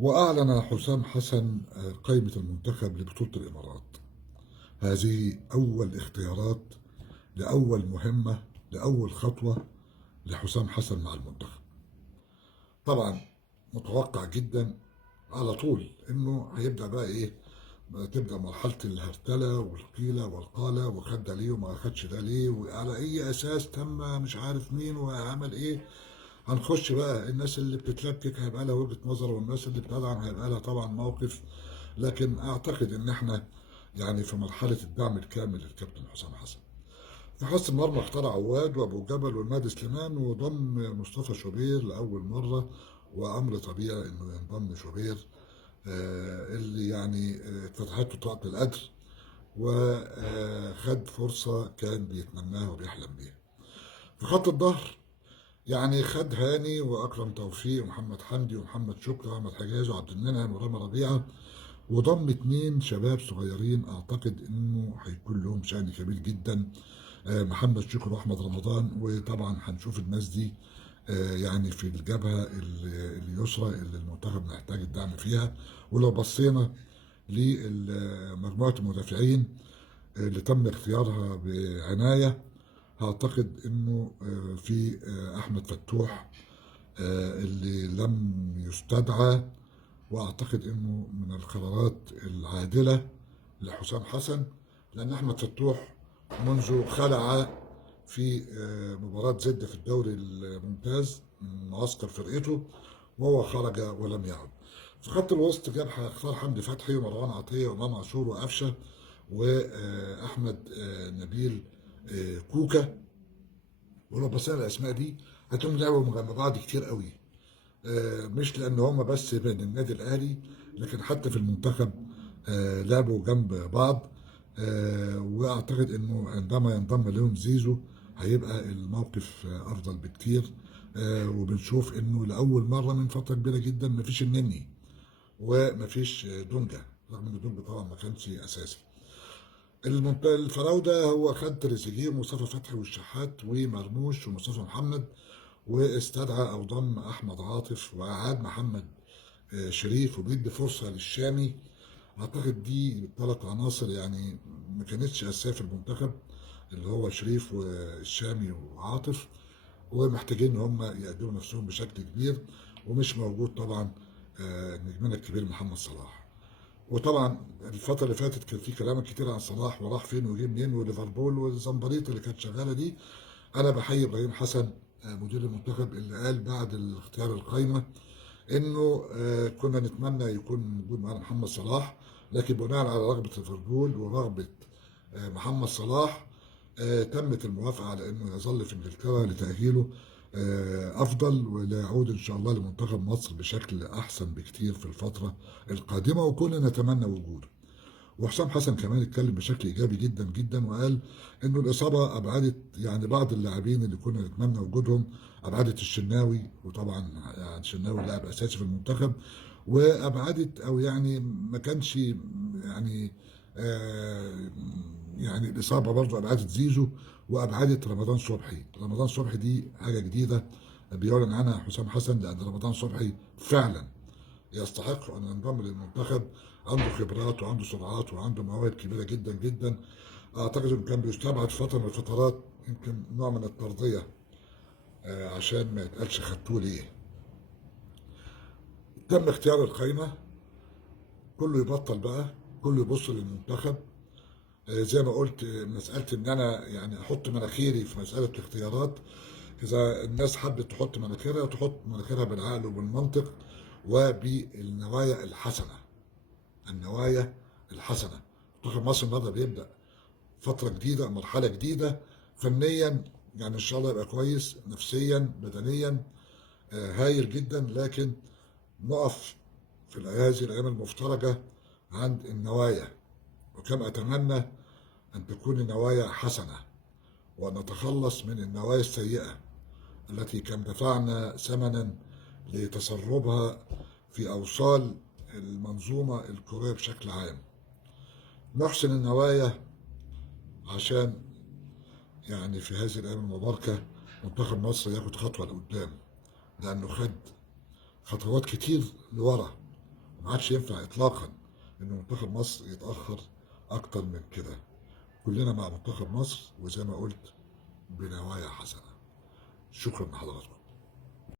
وأعلن حسام حسن قائمة المنتخب لبطولة الإمارات. هذه أول اختيارات لأول مهمة، لأول خطوة لحسام حسن مع المنتخب. طبعا متوقع جدا على طول إنه هيبدأ بقى إيه، تبدأ مرحلة الهرتلة والقيلة والقالة، وخد ده ليه وما خدش ده ليه وعلى أي أساس تم مش عارف مين وعمل إيه. هنخش بقى الناس اللي بتتلكك هيبقى لها وجهة نظر، والناس اللي بتدعم هيبقى لها طبعا موقف. لكن اعتقد ان احنا يعني في مرحلة الدعم الكامل للكابتن حسام حسن. في حراسة المرمى اختار عواد وابو جبل والنادي سليمان، وضم مصطفى شوبير لاول مرة، وامر طبيعي انه ينضم شوبير اللي يعني اتفتحت له طاقة القدر، وخد فرصة كان بيتمناها وبيحلم بيها. في خط الظهر يعني خد هاني واكرم توفيق ومحمد حمدي ومحمد شكري واحمد حجاز وعبد المنعم ورامي ربيعه، وضم اتنين شباب صغيرين اعتقد انه هيكون لهم شأن كبير جدا، محمد شكري واحمد رمضان. وطبعا هنشوف الناس دي يعني في الجبهه اليسرى اللي المنتخب محتاج الدعم فيها. ولو بصينا لمجموعه المدافعين اللي تم اختيارها بعنايه، اعتقد انه في احمد فتوح اللي لم يستدعى، واعتقد انه من القرارات العادله لحسام حسن، لان احمد فتوح منذ خلع في مباراه زد في الدوري الممتاز من معسكر فرقته وهو خرج ولم يعد. في خط الوسط جاب اختار حمدي فتحي ومروان عطيه وامام عاشور وقفشه واحمد نبيل كوكا. ولو بصينا الاسماء دي هتلاقيهم لعبوا مع بعض كتير قوي، مش لان هم بس من النادي الاهلي، لكن حتى في المنتخب لعبوا جنب بعض. واعتقد انه عندما ينضم لهم زيزو هيبقى الموقف افضل بكتير. وبنشوف انه لاول مره من فتره كبيره جدا مفيش النني ومفيش دونجا، رغم ان دونجا طبعا ما كانش اساسي. الفراوده هو خد تريزيجيه ومصطفى فتحي والشحات ومرموش ومصطفى محمد، واستدعى او ضم احمد عاطف واعاد محمد شريف، وبيدي فرصه للشامي. اعتقد دي ثلاث عناصر يعني ما كانتش اساسيه في المنتخب، اللي هو شريف والشامي وعاطف، ومحتاجين ان هم يقدموا نفسهم بشكل كبير. ومش موجود طبعا نجمنا الكبير محمد صلاح. وطبعا الفتره اللي فاتت كان في كلام كتير عن صلاح وراح فين وجه منين وليفربول والزمبريط اللي كانت شغاله دي. انا بحيي ابراهيم حسن مدير المنتخب اللي قال بعد الاختيار القايمه انه كنا نتمنى يكون موجود معانا محمد صلاح، لكن بناء على رغبه ليفربول ورغبه محمد صلاح تمت الموافقه على انه يظل في انجلترا لتاهيله افضل، ويعود ان شاء الله لمنتخب مصر بشكل احسن بكتير في الفتره القادمه، وكنا نتمنى وجوده. وحسام حسن كمان اتكلم بشكل ايجابي جدا جدا، وقال انه الاصابه ابعدت يعني بعض اللاعبين اللي كنا نتمنى وجودهم، ابعدت الشناوي، وطبعا يعني الشناوي لاعب اساسي في المنتخب، وابعدت او يعني ما كانش يعني آه يعني الاصابه برضه ابعدت زيزو، وابعدت رمضان صبحي. رمضان صبحي دي حاجه جديده بيعلن عنها حسام حسن، لان رمضان صبحي فعلا يستحق ان ينضم للمنتخب. عنده خبرات وعنده سرعات وعنده مواهب كبيره جدا جدا. اعتقد انه كان بيستبعد فتره من الفترات، يمكن نوع من الترضيه عشان ما يتقالش خدتوه ليه. تم اختيار القايمه، كله يبطل بقى، كله يبص للمنتخب. زي ما قلت مساله ان انا يعني احط مناخيري في مساله الاختيارات. اذا الناس حبت تحط مناخيرها تحط مناخيرها بالعقل وبالمنطق وبالنوايا الحسنه. النوايا الحسنه. منتخب مصر النهارده بيبدا فتره جديده، مرحله جديده فنيا، يعني ان شاء الله يبقى كويس نفسيا بدنيا هايل جدا. لكن نقف في هذه الايام المفترجه عند النوايا، وكم اتمنى ان تكون النوايا حسنه، وان نتخلص من النوايا السيئه التي كم دفعنا ثمنا لتسربها في اوصال المنظومه الكرويه بشكل عام. نحسن النوايا عشان يعني في هذه الايام المباركه منتخب مصر ياخد خطوه لقدام، لانه خد خطوات كتير لورا. ما عادش ينفع اطلاقا ان منتخب مصر يتاخر اكتر من كده. كلنا مع منتخب مصر، وزي ما قلت بنوايا حسنه. شكرا لحضراتكم.